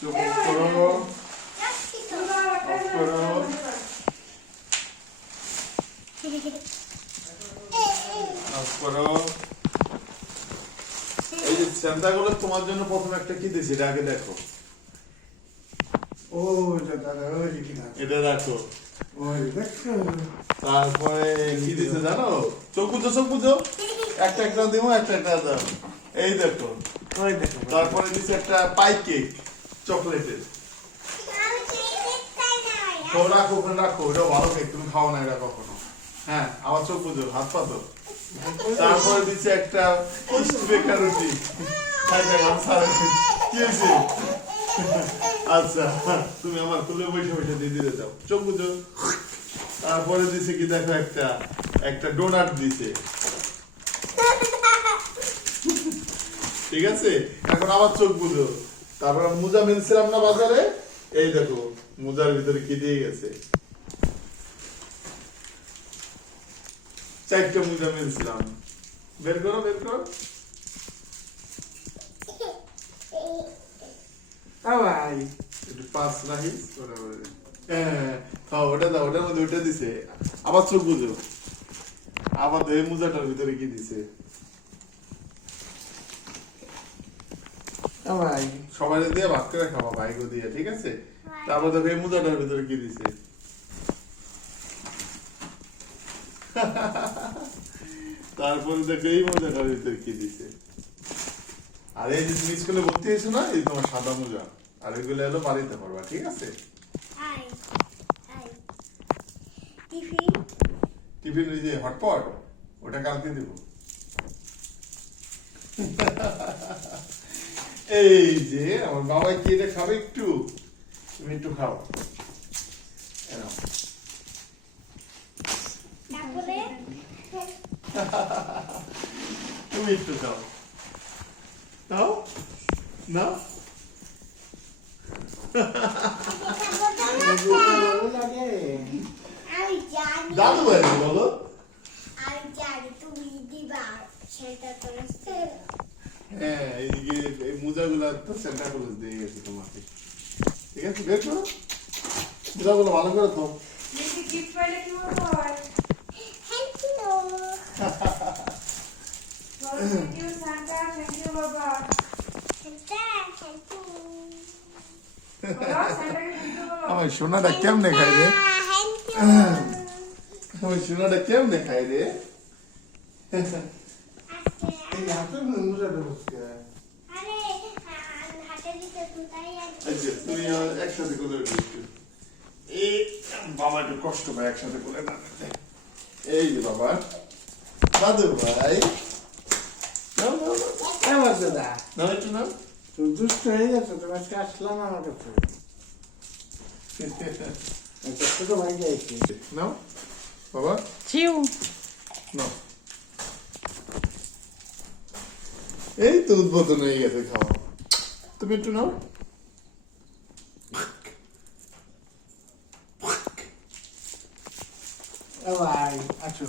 চোখ করো করো করো এই যে স্যান্টাগুলো তোমার জন্য প্রথমে একটা কি দিয়েছি এটা আগে দেখো। ও ওই এটা দেখো। তারপরে কি দিছে জানো চোখ বুঝো চোখ বুঝো একটা একটা দিব একটা একটা দাও এই দেখো দেখো তারপরে দিছে একটা পাই কেক চকলেটের তো রাখো ওখানে রাখো ওটা ভালো কেক তুমি খাও না এটা কখনো। হ্যাঁ আমার চোখ বুঝো হাত পাতো তারপরে দিচ্ছে একটা বেকার রুটি। কি হয়েছে? আচ্ছা তুমি আমার তুলে বসে বসে দিয়ে দিতে চাও। চোখ বুঝো। তারপরে দিছে কি দেখো একটা একটা ডোনাট দিছে। ঠিক আছে? এখন আবার চোখ বুঝো। তারপর মোজা মিলছিলাম না বাজারে? এই দেখো, মোজার ভিতরে কি দিয়ে গেছে? চারটে মোজা মিলছিলাম। বের করো বের করো। হ্যাঁ আবার চোখ বুঝো আবার মোজাটার ভিতরে কি দিছে? ভাই সবাই দিয়ে ভাগ করে খাওয়া ভাইগো দিয়ে ঠিক আছে? তারপর দেখো এই মোজাটার ভিতরে কি দিছে। তারপরে দেখো এই মোজাটার ভিতরে কি দিছে। আর এই যে তুমি স্কুলে ভর্তি হয়েছো না এই তোমার সাদা মোজা। আর এগুলো এলো বাড়িতে পারবা ঠিক আছে? টিফিন ওই যে হটপট ওটা কালকে দেব। এই যে আমার বাবা কি এটা খাবে একটু। তুমি একটু খাও। তুমি একটু খাও আমি জানি। দাদু ভাই বলো। আমি জানি তুমি দিবা সেটা তো হ্যাঁ এইদিকে এই মোজাগুলো তো সেন্টার কলেজ দিয়ে গেছে তোমাকে। ঠিক আছে বের করো। মোজাগুলো ভালো করে তো হয় আমার সোনাটা কেমনে খাই রে? আমার সোনাটা কেমনে খাই রে? তুমি একসাথে করে এই বাবা একটু কষ্ট পায় একসাথে করে না নিতে। এই যে বাবা দাদু ভাই। নাও, নাও, নাও। আমার দাদা নাও একটু নাও। তুমি দুষ্ট হয়ে গেছো তুমি আজকে আসলাম আমার কাছে। ছোট ভাই যাইছি নাও বাবা। চিউ এই তো উদ্বোধন হয়ে গেছে খাওয়া তুমি একটু নাও। আচ্ছা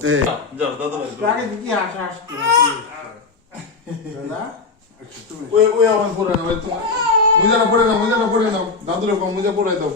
দাদুর মোজা পরে দাও।